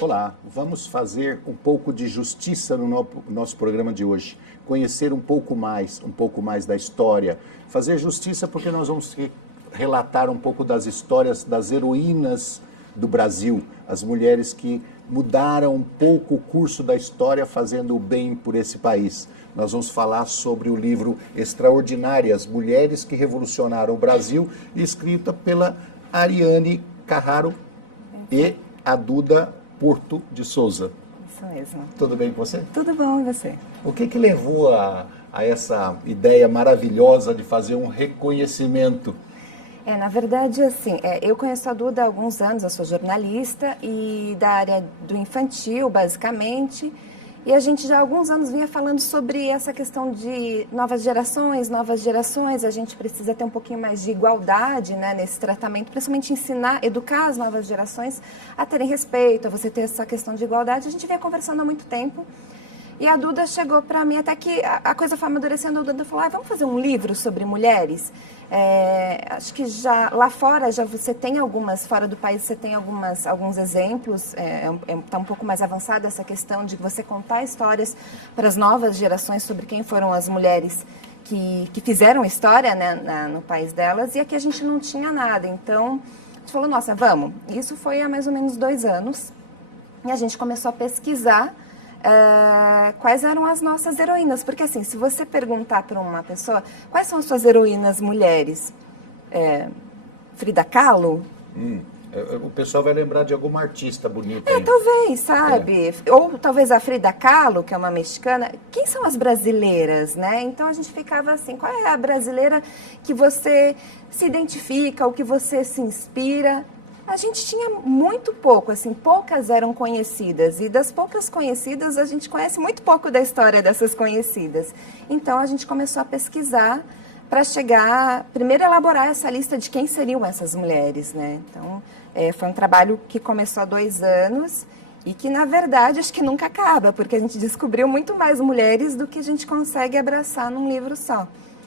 Olá, vamos fazer um pouco de justiça no nosso programa de hoje. Conhecer um pouco mais da história. Fazer justiça porque nós vamos relatar um pouco das histórias das heroínas do Brasil, as mulheres que mudaram um pouco o curso da história fazendo o bem por esse país. Nós vamos falar sobre o livro Extraordinárias, Mulheres que Revolucionaram o Brasil, escrita pela Ariane Carraro e a Duda Porto de Souza. Isso mesmo. Tudo bem com você? Tudo bom, e você? O que levou a essa ideia maravilhosa de fazer um reconhecimento? Na verdade, assim, eu conheço a Duda há alguns anos, eu sou jornalista e da área do infantil, basicamente, e a gente já há alguns anos vinha falando sobre essa questão de novas gerações, a gente precisa ter um pouquinho mais de igualdade, né, nesse tratamento, principalmente ensinar, educar as novas gerações a terem respeito, a você ter essa questão de igualdade. A gente vinha conversando há muito tempo. E a Duda chegou para mim, até que a coisa foi amadurecendo, a Duda falou, vamos fazer um livro sobre mulheres? Acho que já lá fora, já você tem algumas, fora do país você tem alguns exemplos, está um pouco mais avançada essa questão de você contar histórias para as novas gerações sobre quem foram as mulheres que fizeram história, né, no país delas, e aqui a gente não tinha nada. Então, a gente falou, nossa, vamos. Isso foi há mais ou menos 2 anos, e a gente começou a pesquisar quais eram as nossas heroínas, porque assim, se você perguntar para uma pessoa quais são as suas heroínas mulheres, Frida Kahlo, O pessoal vai lembrar de alguma artista bonita. Talvez, sabe? Ou talvez a Frida Kahlo, que é uma mexicana. Quem são as brasileiras, né? Então a gente ficava assim, qual é a brasileira que você se identifica, ou que você se inspira? A gente tinha muito pouco, assim, poucas eram conhecidas. E das poucas conhecidas, a gente conhece muito pouco da história dessas conhecidas. Então, a gente começou a pesquisar para chegar, primeiro, elaborar essa lista de quem seriam essas mulheres, né? Então, foi um trabalho que começou há 2 anos e que, na verdade, acho que nunca acaba, porque a gente descobriu muito mais mulheres do que a gente consegue abraçar num livro só.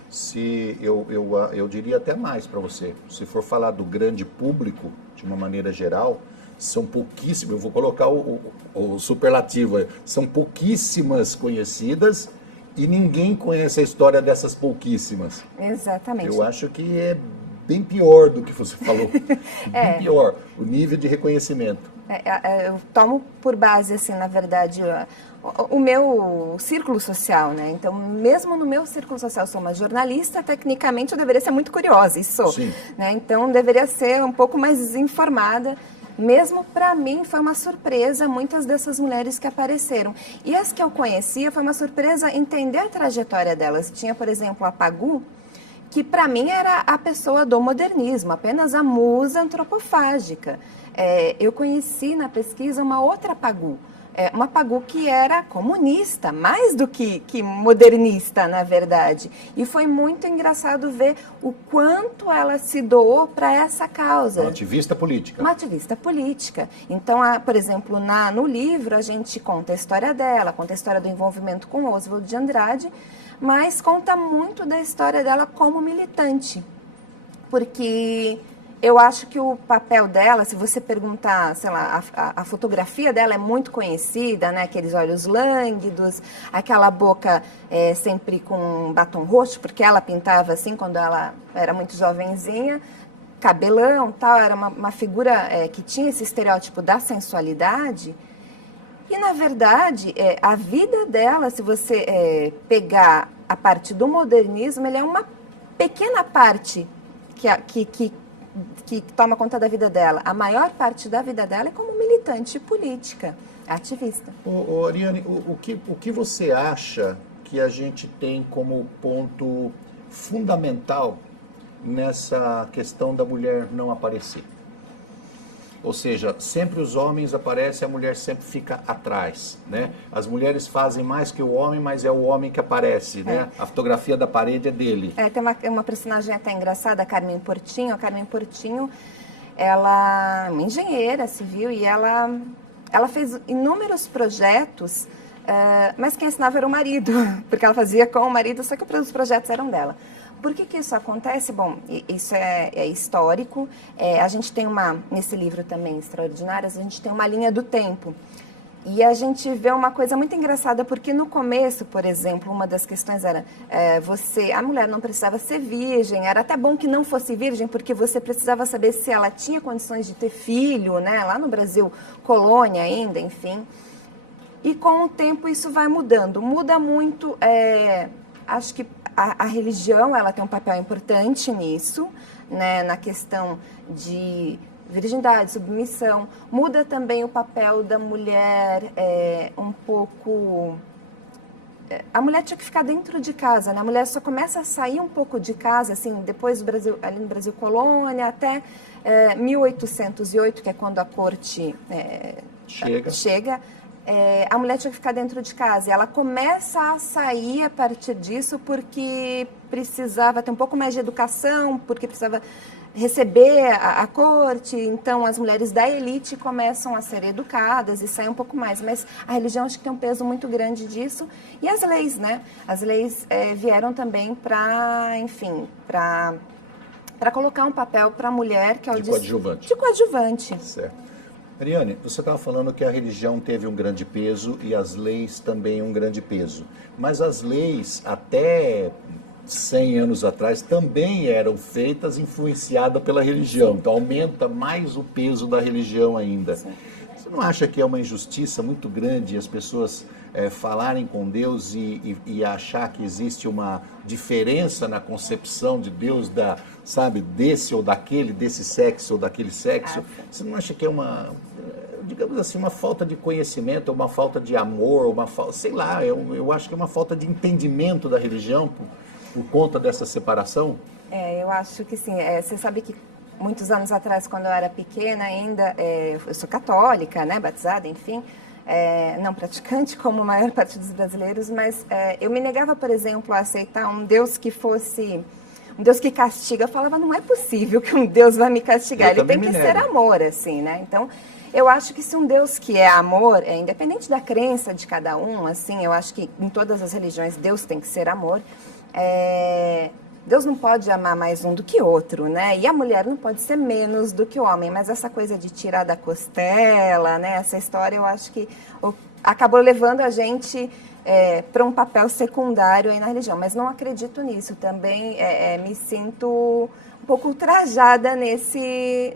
Se eu diria até mais para você, se for falar do grande público, de uma maneira geral, são pouquíssimas, eu vou colocar o superlativo, são pouquíssimas conhecidas e ninguém conhece a história dessas pouquíssimas. Exatamente. Eu acho que é bem pior do que você falou, bem pior, o nível de reconhecimento. Eu tomo por base, assim, na verdade, o meu círculo social, né? Então, mesmo no meu círculo social, eu sou uma jornalista, tecnicamente eu deveria ser muito curiosa, e sou. Sim. Né? Então, deveria ser um pouco mais informada. Mesmo para mim foi uma surpresa muitas dessas mulheres que apareceram. E as que eu conhecia, foi uma surpresa entender a trajetória delas. Tinha, por exemplo, a Pagu, que para mim era a pessoa do modernismo, apenas a musa antropofágica. Eu conheci na pesquisa uma outra Pagu, uma Pagu que era comunista, mais do que modernista, na verdade. E foi muito engraçado ver o quanto ela se doou para essa causa. Uma ativista política. Uma ativista política. Então, por exemplo, no livro a gente conta a história dela, conta a história do envolvimento com Oswald de Andrade, mas conta muito da história dela como militante. Porque eu acho que o papel dela, se você perguntar, sei lá, a fotografia dela é muito conhecida, né? Aqueles olhos lânguidos, aquela boca sempre com batom roxo, porque ela pintava assim quando ela era muito jovenzinha, cabelão, tal, era uma figura que tinha esse estereótipo da sensualidade. E, na verdade, a vida dela, se você pegar a parte do modernismo, ele é uma pequena parte que toma conta da vida dela. A maior parte da vida dela é como militante política, ativista. Ariane, o que você acha que a gente tem como ponto fundamental nessa questão da mulher não aparecer? Ou seja, sempre os homens aparecem, a mulher sempre fica atrás, né? As mulheres fazem mais que o homem, mas é o homem que aparece, né? A fotografia da parede é dele. Tem uma personagem até engraçada, a Carmen Portinho. A Carmen Portinho, ela é uma engenheira civil e ela fez inúmeros projetos, mas quem assinava era o marido, porque ela fazia com o marido, só que os projetos eram dela. Por que isso acontece? Bom, isso é histórico. A gente tem nesse livro também, Extraordinárias, a gente tem uma linha do tempo. E a gente vê uma coisa muito engraçada, porque no começo, por exemplo, uma das questões era a mulher não precisava ser virgem, era até bom que não fosse virgem, porque você precisava saber se ela tinha condições de ter filho, né? Lá no Brasil, colônia ainda, enfim. E com o tempo isso vai mudando. Muda muito, acho que a religião ela tem um papel importante nisso, né? Na questão de virgindade, submissão. Muda também o papel da mulher um pouco... A mulher tinha que ficar dentro de casa, né? A mulher só começa a sair um pouco de casa, assim, depois do Brasil, ali no Brasil colônia, até 1808, que é quando a corte chega. A mulher tinha que ficar dentro de casa. E ela começa a sair a partir disso porque precisava ter um pouco mais de educação, porque precisava receber a corte, então as mulheres da elite começam a ser educadas e saem um pouco mais, mas a religião acho que tem um peso muito grande disso, e as leis, né? As leis vieram também para, enfim, para colocar um papel para a mulher que é o de coadjuvante. De coadjuvante. Certo. Mariane, você estava falando que a religião teve um grande peso e as leis também um grande peso, mas as leis até 100 anos atrás também eram feitas influenciadas pela religião, então aumenta mais o peso da religião ainda. Sim. Você não acha que é uma injustiça muito grande as pessoas falarem com Deus e achar que existe uma diferença na concepção de Deus, sabe, desse ou daquele, desse sexo ou daquele sexo? Você não acha que é digamos assim, uma falta de conhecimento, uma falta de amor, sei lá, eu acho que é uma falta de entendimento da religião por conta dessa separação? Eu acho que sim. Você sabe que muitos anos atrás, quando eu era pequena ainda, eu sou católica, né, batizada, enfim, não praticante como a maior parte dos brasileiros, mas eu me negava, por exemplo, a aceitar um Deus que fosse um Deus que castiga. Eu falava, não é possível que um Deus vai me castigar, ele tem que ser amor, assim, né? Então, eu acho que se um Deus que é amor, independente da crença de cada um, assim, eu acho que em todas as religiões Deus tem que ser amor. Deus não pode amar mais um do que outro, né? E a mulher não pode ser menos do que o homem, mas essa coisa de tirar da costela, né? Essa história eu acho que acabou levando a gente para um papel secundário aí na religião, mas não acredito nisso. Também me sinto um pouco ultrajada nesse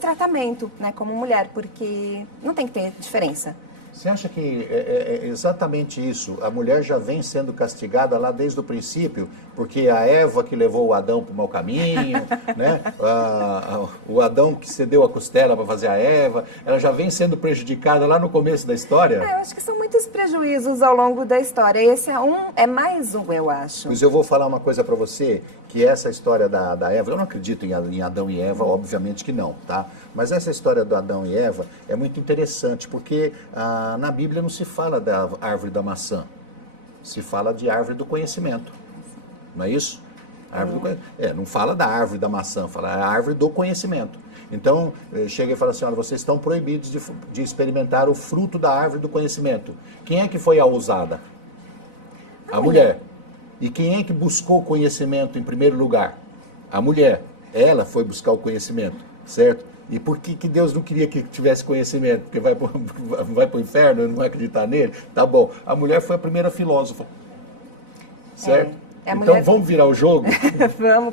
tratamento, né, como mulher, porque não tem que ter diferença. Você acha que é exatamente isso? A mulher já vem sendo castigada lá desde o princípio, porque a Eva que levou o Adão para o mau caminho, né? O Adão que cedeu a costela para fazer a Eva, ela já vem sendo prejudicada lá no começo da história? Eu acho que são muitos prejuízos ao longo da história. Esse é mais um, eu acho. Mas eu vou falar uma coisa para você, que essa história da Eva, eu não acredito em Adão e Eva, obviamente que não, tá? Mas essa história do Adão e Eva é muito interessante, porque na Bíblia não se fala da árvore da maçã, se fala de árvore do conhecimento, não é isso? Não fala da árvore da maçã, fala da árvore do conhecimento. Então, chega e fala assim, olha, vocês estão proibidos de experimentar o fruto da árvore do conhecimento. Quem é que foi a ousada? A mulher. E quem é que buscou o conhecimento em primeiro lugar? A mulher. Ela foi buscar o conhecimento, certo? E por que Deus não queria que tivesse conhecimento? Porque vai para o inferno, não vai acreditar nele? Tá bom. A mulher foi a primeira filósofa, certo? Então vamos virar o jogo?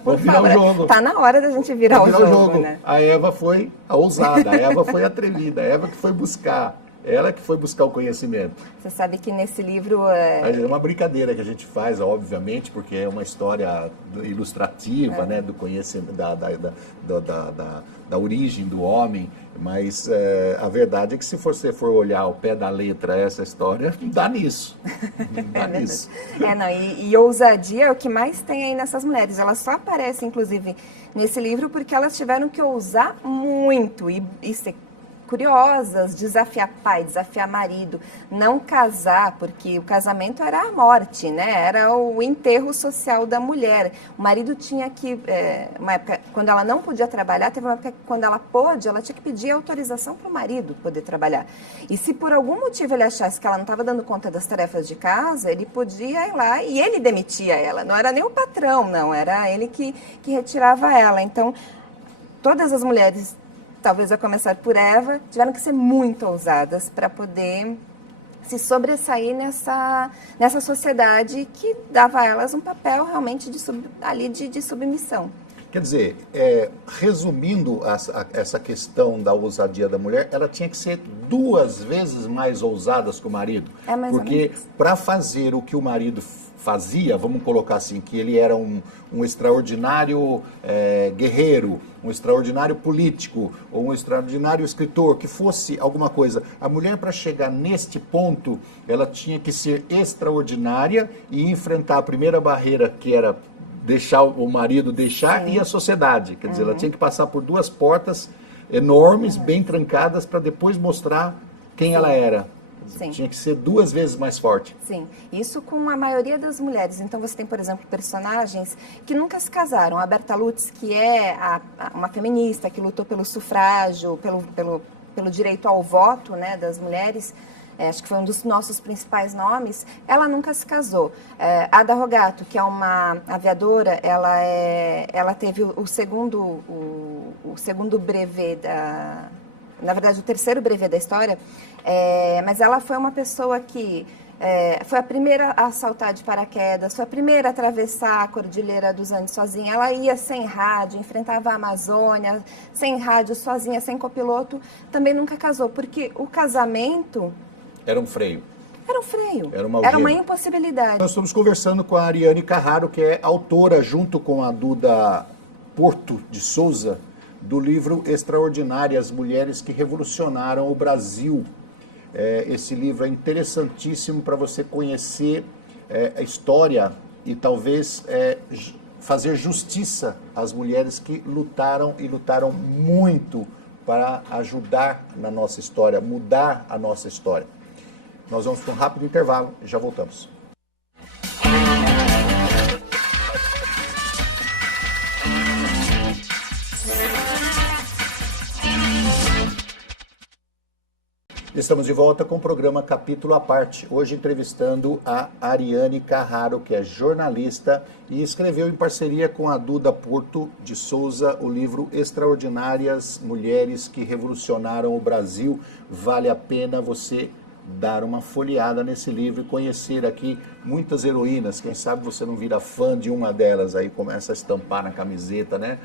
Vamos virar o jogo. Tá na hora da gente virar o jogo, né? A Eva foi a ousada, a Eva foi atrevida, a Eva que foi buscar. Ela que foi buscar o conhecimento. Você sabe que nesse livro... É uma brincadeira que a gente faz, obviamente, porque é uma história ilustrativa, né, do conhecimento, da origem do homem, mas a verdade é que se você for olhar ao pé da letra essa história, dá nisso. Dá nisso. E ousadia é o que mais tem aí nessas mulheres. Elas só aparecem, inclusive, nesse livro porque elas tiveram que ousar muito e ser curiosas, desafiar pai, desafiar marido, não casar, porque o casamento era a morte, né? Era o enterro social da mulher. O marido tinha que, uma época, quando ela não podia trabalhar, teve uma época que quando ela pôde, ela tinha que pedir autorização para o marido poder trabalhar. E se por algum motivo ele achasse que ela não estava dando conta das tarefas de casa, ele podia ir lá e ele demitia ela. Não era nem o patrão, não, era ele que retirava ela. Então, todas as mulheres, talvez a começar por Eva, tiveram que ser muito ousadas para poder se sobressair nessa sociedade que dava a elas um papel realmente de submissão. Quer dizer, resumindo essa questão da ousadia da mulher, ela tinha que ser 2 vezes mais ousada que o marido. Porque para fazer o que o marido fazia, vamos colocar assim, que ele era um extraordinário guerreiro, um extraordinário político, ou um extraordinário escritor, que fosse alguma coisa. A mulher, para chegar neste ponto, ela tinha que ser extraordinária e enfrentar a primeira barreira, que era deixar o marido deixar, e a sociedade. Quer dizer, ela tinha que passar por 2 portas enormes, bem trancadas, para depois mostrar quem ela era. Sim. Tinha que ser 2 vezes mais forte. Sim, isso com a maioria das mulheres. Então você tem, por exemplo, personagens que nunca se casaram. A Berta Lutz, que é uma feminista, que lutou pelo sufrágio, pelo direito ao voto, né, das mulheres, acho que foi um dos nossos principais nomes, ela nunca se casou. Ada Rogato, que é uma aviadora, ela teve o segundo brevet na verdade, o 3º brevet da história, mas ela foi uma pessoa que foi a primeira a saltar de paraquedas, foi a primeira a atravessar a Cordilheira dos Andes sozinha. Ela ia sem rádio, enfrentava a Amazônia, sem rádio, sozinha, sem copiloto. Também nunca casou, porque o casamento... Era um freio. Era um freio. Era uma impossibilidade. Nós estamos conversando com a Ariane Carraro, que é autora, junto com a Duda Porto de Souza, do livro Extraordinárias Mulheres que Revolucionaram o Brasil. Esse livro é interessantíssimo para você conhecer a história e talvez fazer justiça às mulheres que lutaram e lutaram muito para ajudar na nossa história, mudar a nossa história. Nós vamos para um rápido intervalo e já voltamos. Estamos de volta com o programa Capítulo à Parte. Hoje entrevistando a Ariane Carraro, que é jornalista e escreveu em parceria com a Duda Porto de Souza o livro Extraordinárias Mulheres que Revolucionaram o Brasil. Vale a pena você dar uma folheada nesse livro e conhecer aqui muitas heroínas. Quem sabe você não vira fã de uma delas, aí começa a estampar na camiseta, né?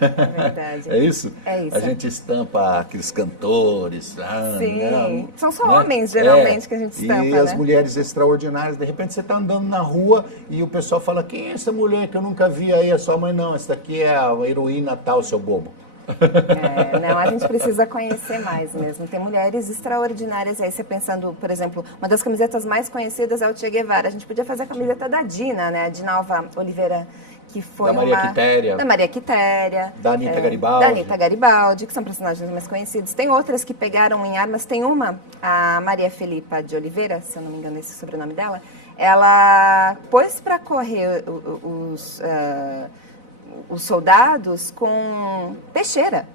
É verdade. É isso? É isso. A gente estampa aqueles cantores. Sim, né? são só homens, geralmente, que a gente estampa, E as né? mulheres extraordinárias, de repente você está andando na rua e o pessoal fala, quem é essa mulher que eu nunca vi aí? A sua mãe, não, essa daqui é a heroína tal, seu bobo. Não, a gente precisa conhecer mais mesmo. Tem mulheres extraordinárias aí. Você pensando, por exemplo, uma das camisetas mais conhecidas é o Che Guevara. A gente podia fazer a camiseta da Dina, né? A Dina Alva Oliveira, que foi da Maria Quitéria. Da Maria Quitéria. Da Anitta Garibaldi. Da Anitta Garibaldi, que são personagens mais conhecidos. Tem outras que pegaram em armas. Tem uma, a Maria Felipa de Oliveira, se eu não me engano esse é o sobrenome dela, ela pôs para correr os soldados com peixeira.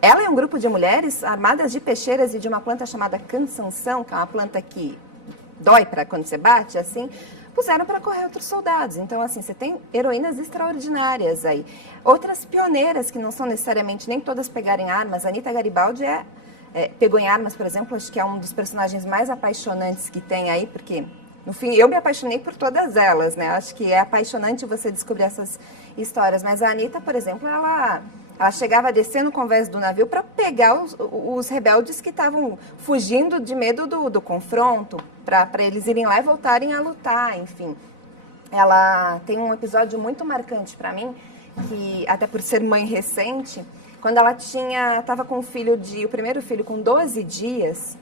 Ela e um grupo de mulheres armadas de peixeiras e de uma planta chamada cansanção, que é uma planta que dói para quando você bate, assim, puseram para correr outros soldados. Então, assim, você tem heroínas extraordinárias aí. Outras pioneiras, que não são necessariamente, nem todas pegarem armas. A Anitta Garibaldi pegou em armas, por exemplo, acho que é um dos personagens mais apaixonantes que tem aí, porque... No fim, eu me apaixonei por todas elas, né? Acho que é apaixonante você descobrir essas histórias. Mas a Anitta, por exemplo, ela chegava a descer no convés do navio para pegar os rebeldes que estavam fugindo de medo do confronto, para eles irem lá e voltarem a lutar, enfim. Ela tem um episódio muito marcante para mim, que até por ser mãe recente, quando ela estava com o primeiro filho com 12 dias,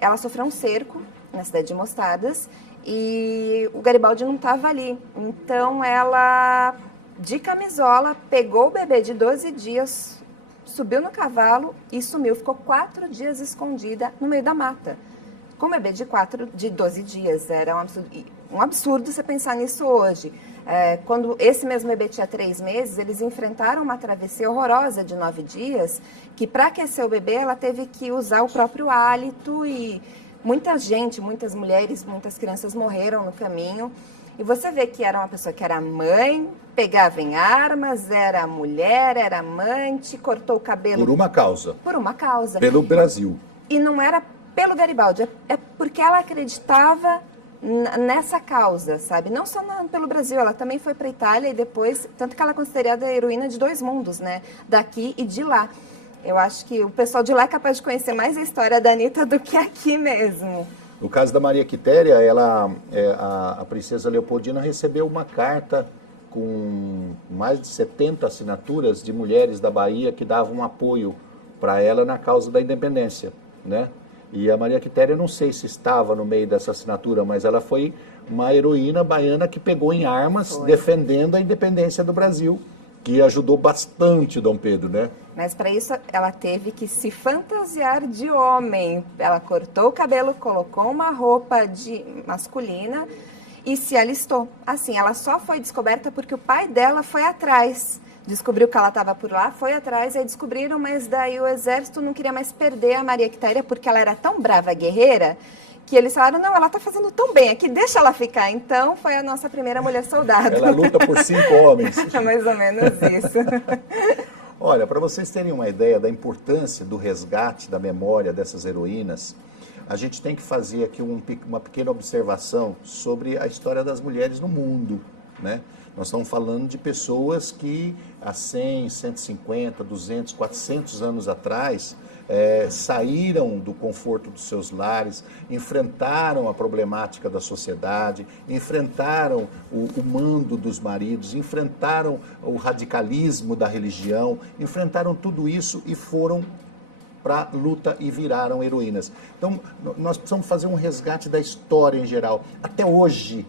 ela sofreu um cerco na cidade de Mostardas, e o Garibaldi não estava ali. Então ela, de camisola, pegou o bebê de 12 dias, subiu no cavalo e sumiu. Ficou 4 dias escondida no meio da mata. Com um bebê de 12 dias. Era um absurdo você pensar nisso hoje. Quando esse mesmo bebê tinha 3 meses, eles enfrentaram uma travessia horrorosa de 9 dias, que para aquecer o bebê ela teve que usar o próprio hálito e muita gente, muitas mulheres, muitas crianças morreram no caminho. E você vê que era uma pessoa que era mãe, pegava em armas, era mulher, era amante, cortou o cabelo. Por uma causa. Por uma causa. Pelo Brasil. E não era pelo Garibaldi, é porque ela acreditava nessa causa, sabe? Não só pelo Brasil, ela também foi para a Itália e depois, tanto que ela é considerada a heroína de 2 mundos, né? Daqui e de lá. Eu acho que o pessoal de lá é capaz de conhecer mais a história da Anitta do que aqui mesmo. No caso da Maria Quitéria, a princesa Leopoldina recebeu uma carta com mais de 70 assinaturas de mulheres da Bahia que davam apoio para ela na causa da independência, né? E a Maria Quitéria, não sei se estava no meio dessa assinatura, mas ela foi uma heroína baiana que pegou em armas defendendo a independência do Brasil, que ajudou bastante Dom Pedro, né? Mas para isso ela teve que se fantasiar de homem. Ela cortou o cabelo, colocou uma roupa masculina e se alistou. Assim, ela só foi descoberta porque o pai dela foi atrás. Descobriu que ela estava por lá, foi atrás, aí descobriram, mas daí o exército não queria mais perder a Maria Quitéria porque ela era tão brava, guerreira, que eles falaram, não, ela está fazendo tão bem aqui, deixa ela ficar. Então, foi a nossa primeira mulher soldado. Ela luta por 5 homens. É mais ou menos isso. Olha, para vocês terem uma ideia da importância do resgate da memória dessas heroínas, a gente tem que fazer aqui uma pequena observação sobre a história das mulheres no mundo, né? Nós estamos falando de pessoas que há 100, 150, 200, 400 anos atrás saíram do conforto dos seus lares, enfrentaram a problemática da sociedade, enfrentaram o mando dos maridos, enfrentaram o radicalismo da religião, enfrentaram tudo isso e foram para a luta e viraram heroínas. Então, nós precisamos fazer um resgate da história em geral. Até hoje,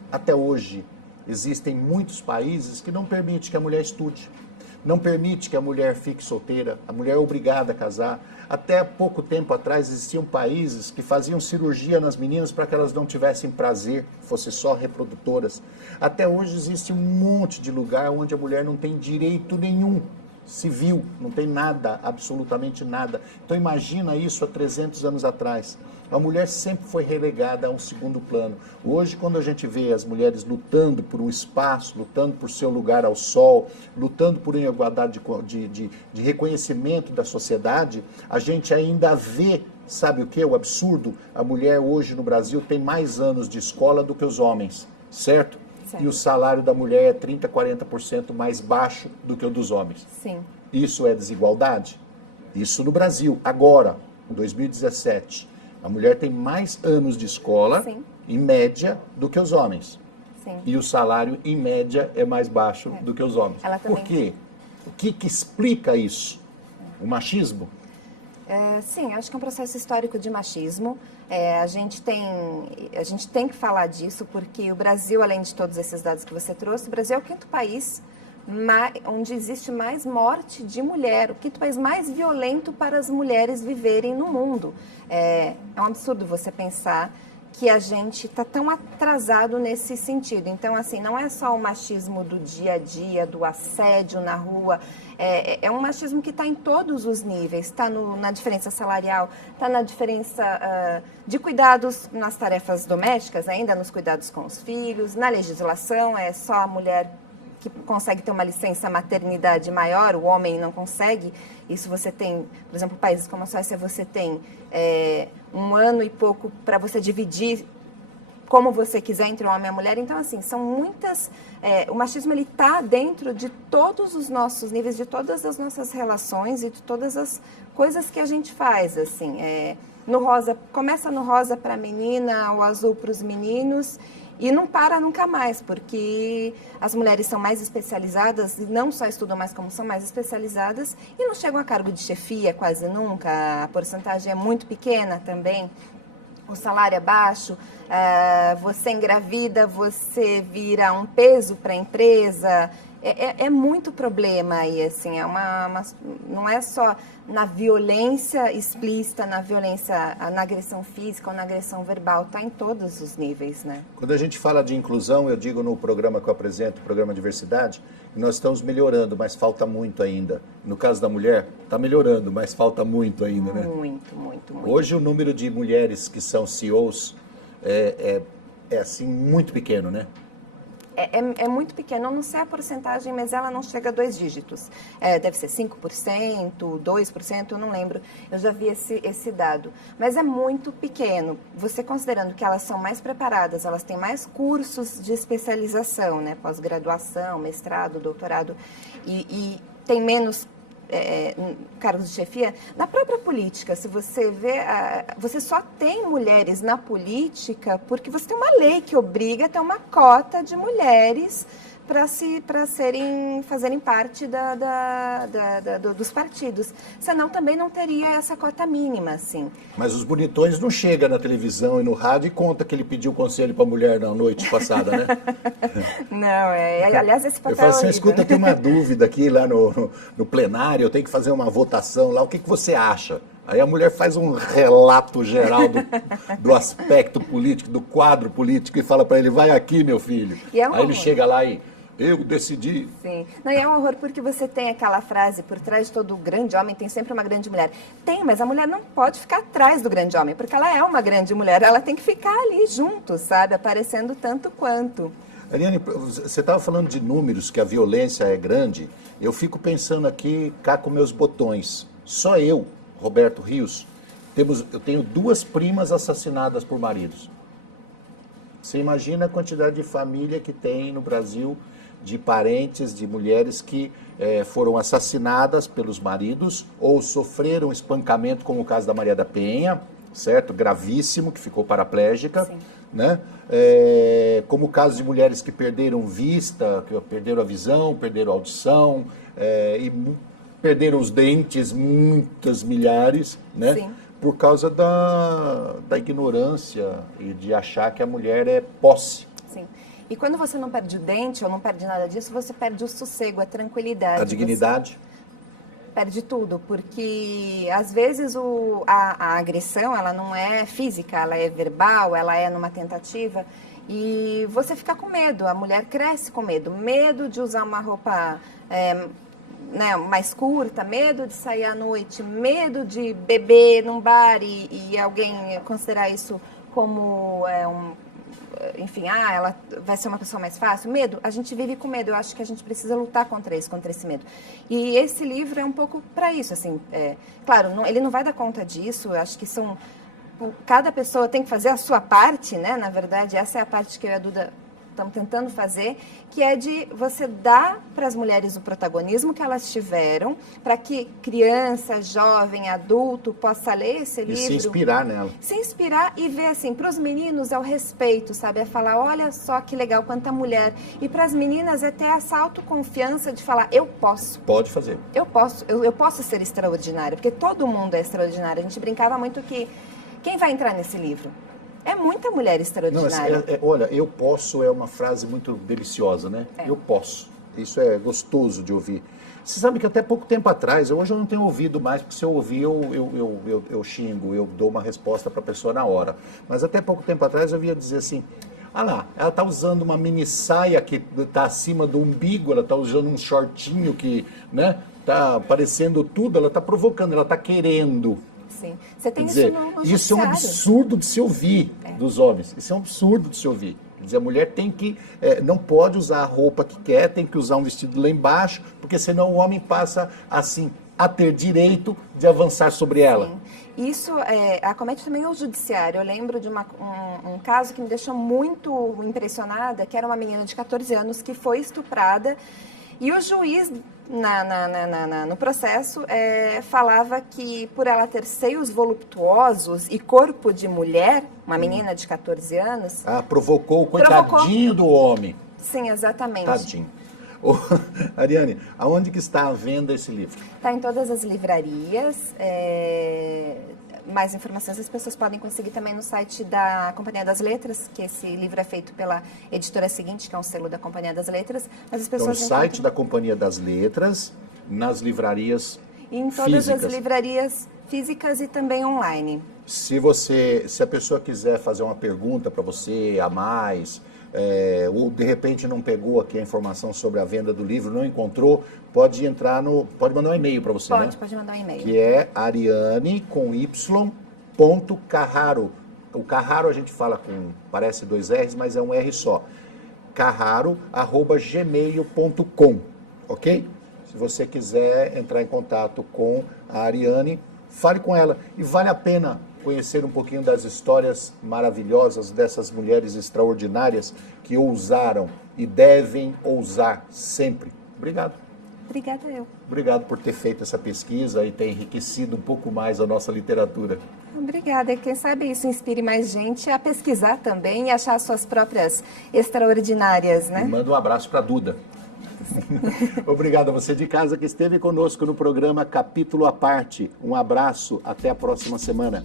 existem muitos países que não permitem que a mulher estude, não permite que a mulher fique solteira, a mulher é obrigada a casar. Até pouco tempo atrás existiam países que faziam cirurgia nas meninas para que elas não tivessem prazer, fossem só reprodutoras. Até hoje existe um monte de lugar onde a mulher não tem direito nenhum civil, não tem nada, absolutamente nada. Então imagina isso há 300 anos atrás. A mulher sempre foi relegada a um segundo plano. Hoje, quando a gente vê as mulheres lutando por um espaço, lutando por seu lugar ao sol, lutando por uma igualdade de reconhecimento da sociedade, a gente ainda vê, sabe o que? O absurdo. A mulher hoje no Brasil tem mais anos de escola do que os homens, certo? E o salário da mulher é 30%, 40% mais baixo do que o dos homens. Sim. Isso é desigualdade? Isso no Brasil. Agora, em 2017, a mulher tem mais anos de escola, Sim. em média, do que os homens. Sim. E o salário, em média, é mais baixo do que os homens. Ela também... Por quê? O que explica isso? O machismo? Sim, acho que é um processo histórico de machismo. A gente tem que falar disso, porque o Brasil, além de todos esses dados que você trouxe, o Brasil é o 5º país onde existe mais morte de mulher, o 5º país mais violento para as mulheres viverem no mundo. É um absurdo você pensar que a gente está tão atrasado nesse sentido. Então, assim, não é só o machismo do dia a dia, do assédio na rua, é um machismo que está em todos os níveis, está na diferença salarial, está na diferença de cuidados nas tarefas domésticas, ainda nos cuidados com os filhos, na legislação, é só a mulher que consegue ter uma licença maternidade maior, o homem não consegue. Isso você tem, por exemplo, países como a Suécia, você tem 1 ano e pouco para você dividir como você quiser entre o homem e a mulher. Então, assim, são muitas... o machismo, ele está dentro de todos os nossos níveis, de todas as nossas relações e de todas as coisas que a gente faz, assim. No rosa, começa no rosa para a menina, o azul para os meninos... E não para nunca mais, porque as mulheres são mais especializadas, não só estudam mais, como são mais especializadas, e não chegam a cargo de chefia quase nunca, a porcentagem é muito pequena também, o salário é baixo, você engravida, você vira um peso para a empresa. É muito problema aí, assim, não é só na violência explícita, na violência, na agressão física ou na agressão verbal, está em todos os níveis, né? Quando a gente fala de inclusão, eu digo no programa que eu apresento, o programa Diversidade, nós estamos melhorando, mas falta muito ainda. No caso da mulher, está melhorando, mas falta muito ainda, né? Muito, muito, muito. Hoje o número de mulheres que são CEOs é assim, muito pequeno, né? É muito pequeno, eu não sei a porcentagem, mas ela não chega a 2 dígitos. Deve ser 5%, 2%, eu não lembro. Eu já vi esse dado. Mas é muito pequeno. Você considerando que elas são mais preparadas, elas têm mais cursos de especialização, né? Pós-graduação, mestrado, doutorado, e tem menos cargos de chefia. Na própria política, se você vê, você só tem mulheres na política porque você tem uma lei que obriga a ter uma cota de mulheres para fazerem parte dos partidos. Senão também não teria essa cota mínima, assim. Mas os bonitões não chegam na televisão e no rádio e conta que ele pediu conselho para a mulher na noite passada, né? Não, aliás, esse papel eu falo assim, horrível. Escuta, tem uma dúvida aqui lá no plenário, eu tenho que fazer uma votação lá, o que você acha? Aí a mulher faz um relato geral do aspecto político, do quadro político e fala para ele, vai aqui, meu filho. Aí ele chega lá e, eu decidi. Sim. Não, e é um horror porque você tem aquela frase, por trás de todo grande homem tem sempre uma grande mulher. Tem, mas a mulher não pode ficar atrás do grande homem, porque ela é uma grande mulher, ela tem que ficar ali junto, sabe, aparecendo tanto quanto. Ariane, você estava falando de números, que a violência é grande, eu fico pensando aqui, cá com meus botões, só eu, Roberto Rios, eu tenho 2 primas assassinadas por maridos. Você imagina a quantidade de família que tem no Brasil, de parentes, de mulheres que foram assassinadas pelos maridos ou sofreram espancamento, como o caso da Maria da Penha, certo? Gravíssimo, que ficou paraplégica. Sim. Né? Como o caso de mulheres que perderam vista, que perderam a visão, perderam a audição, e perderam os dentes, muitas milhares, né? Sim. Por causa da ignorância e de achar que a mulher é posse. Sim. E quando você não perde o dente ou não perde nada disso, você perde o sossego, a tranquilidade. A dignidade. Perde tudo, porque às vezes a agressão, ela não é física, ela é verbal, ela é numa tentativa, e você fica com medo, a mulher cresce com medo de usar uma roupa mais curta, medo de sair à noite, medo de beber num bar e alguém considerar isso como enfim, ela vai ser uma pessoa mais fácil. Medo, a gente vive com medo. Eu acho que a gente precisa lutar contra esse medo. E esse livro é um pouco para isso, assim. Claro, ele não vai dar conta disso. Eu acho que cada pessoa tem que fazer a sua parte, né? Na verdade, essa é a parte que eu e a Duda estamos tentando fazer, que é de você dar para as mulheres o protagonismo que elas tiveram, para que criança, jovem, adulto possa ler esse livro. E se inspirar nela. Se inspirar e ver, assim, para os meninos é o respeito, sabe? É falar, olha só que legal, quanta mulher. E para as meninas é ter essa autoconfiança de falar, eu posso. Pode fazer. Eu posso ser extraordinária, porque todo mundo é extraordinário. A gente brincava muito que quem vai entrar nesse livro? É muita mulher extraordinária. Não, olha, eu posso é uma frase muito deliciosa, né? Eu posso. Isso é gostoso de ouvir. Você sabe que até pouco tempo atrás, hoje eu não tenho ouvido mais, porque se eu ouvir, eu xingo, eu dou uma resposta para a pessoa na hora. Mas até pouco tempo atrás eu via dizer assim, lá, ela está usando uma mini saia que está acima do umbigo, ela está usando um shortinho que, né, está aparecendo tudo, ela está provocando, ela está querendo. Sim. Você tem dizer, isso no isso é um absurdo de se ouvir dos homens. Isso é um absurdo de se ouvir. Quer dizer, a mulher tem que, não pode usar a roupa que quer, tem que usar um vestido lá embaixo, porque senão o homem passa, assim, a ter direito de avançar sobre ela. Sim. Isso acomete também o judiciário. Eu lembro de um caso que me deixou muito impressionada, que era uma menina de 14 anos que foi estuprada e o juiz, no processo, falava que por ela ter seios voluptuosos e corpo de mulher, uma menina de 14 anos... provocou o coitadinho do homem. Sim, exatamente. Tadinho. Ariane, aonde que está à venda esse livro? Está em todas as livrarias. mais informações as pessoas podem conseguir também no site da Companhia das Letras, que esse livro é feito pela Editora Seguinte, que é um selo da Companhia das Letras. Mas as pessoas então, o site da Companhia das Letras, nas livrarias em todas físicas. as livrarias físicas e também online. Se a pessoa quiser fazer uma pergunta para você a mais, ou de repente não pegou aqui a informação sobre a venda do livro, não encontrou, pode mandar um e-mail para você, né? Pode mandar um e-mail. Que é ariane.carraro. O Carraro a gente fala parece 2 R's, mas é um R só. carraro@gmail.com, ok? Se você quiser entrar em contato com a Ariane, fale com ela. E vale a pena conhecer um pouquinho das histórias maravilhosas dessas mulheres extraordinárias que ousaram e devem ousar sempre. Obrigado. Obrigada eu. Obrigado por ter feito essa pesquisa e ter enriquecido um pouco mais a nossa literatura. Obrigada. E quem sabe isso inspire mais gente a pesquisar também e achar suas próprias extraordinárias, né? E manda um abraço para a Duda. Obrigado a você de casa que esteve conosco no programa Capítulo à Parte. Um abraço, até a próxima semana.